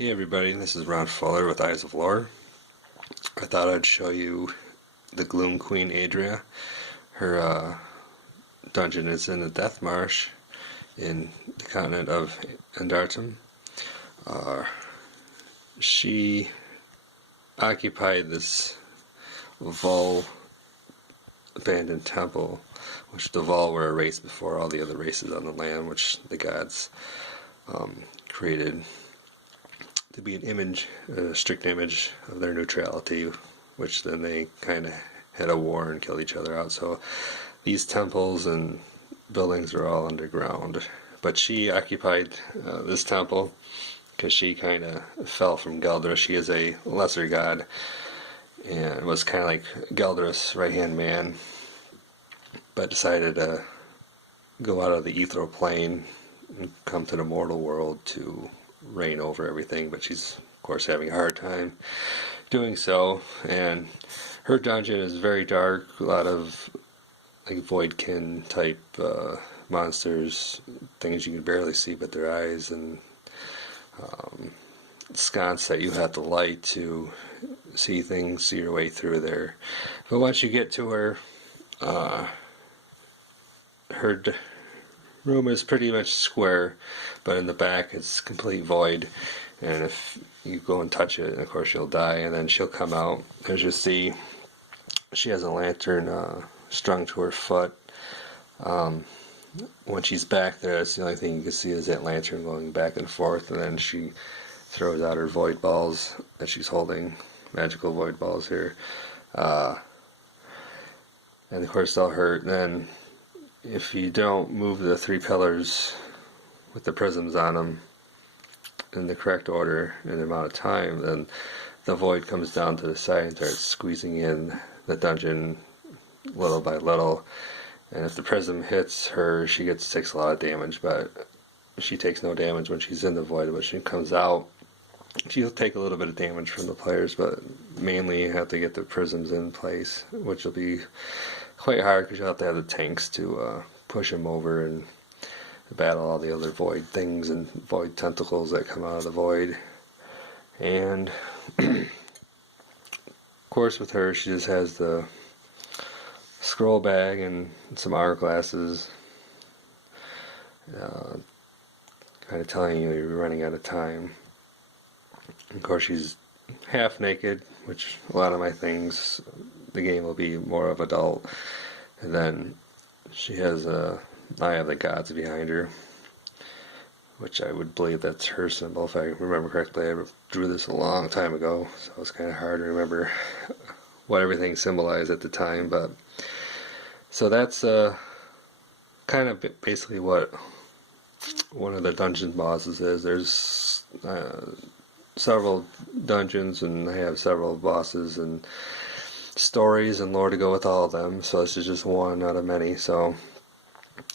Hey everybody, this is Ron Fuller with Eyes of Lore. I thought I'd show you the Gloom Queen Adria. Her dungeon is in the Death Marsh in the continent of Andartum. She occupied this Vol abandoned temple, which the Vol were a race before all the other races on the land, which the gods created to be an image, a strict image of their neutrality, which then they kind of had a war and killed each other out. So these temples and buildings are all underground. But she occupied this temple because she kind of fell from Geldra. She is a lesser god and was kind of like Geldr's right-hand man, but decided to go out of the ethereal plane and come to the mortal world to reign over everything, but she's of course having a hard time doing so. And her dungeon is very dark, a lot of like voidkin type monsters, things you can barely see but their eyes, and sconce that you have to light to see things, see your way through there. But once you get to her, her room is pretty much square, but in the back it's complete void, and if you go and touch it, of course you'll die. And then she'll come out. As you see, she has a lantern strung to her foot. When she's back there, that's the only thing you can see is that lantern going back and forth, and then she throws out her void balls that she's holding, magical void balls here, and of course they'll hurt. And then if you don't move the three pillars with the prisms on them in the correct order in the amount of time, then the void comes down to the side and starts squeezing in the dungeon little by little. And if the prism hits her, she takes a lot of damage, but she takes no damage when she's in the void. But when she comes out, she'll take a little bit of damage from the players, but mainly you have to get the prisms in place, which will be quite hard because you'll have to have the tanks to push them over and battle all the other void things and void tentacles that come out of the void. And of course with her, she just has the scroll bag and some hourglasses, kind of telling you you're running out of time. Of course she's half naked, which a lot of my things, the game will be more of adult. And then she has a Eye of the Gods behind her, which I would believe that's her symbol if I remember correctly. I drew this a long time ago, so it's kind of hard to remember what everything symbolized at the time. But so that's kind of basically what one of the dungeon bosses is. There's several dungeons, and I have several bosses and stories and lore to go with all of them, so this is just one out of many. So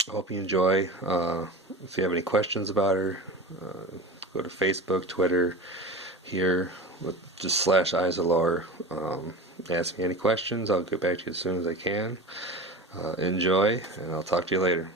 I hope you enjoy. If you have any questions about her, go to Facebook, Twitter, here with just /Eyes of Lore. Ask me any questions, I'll get back to you as soon as I can. Enjoy, and I'll talk to you later.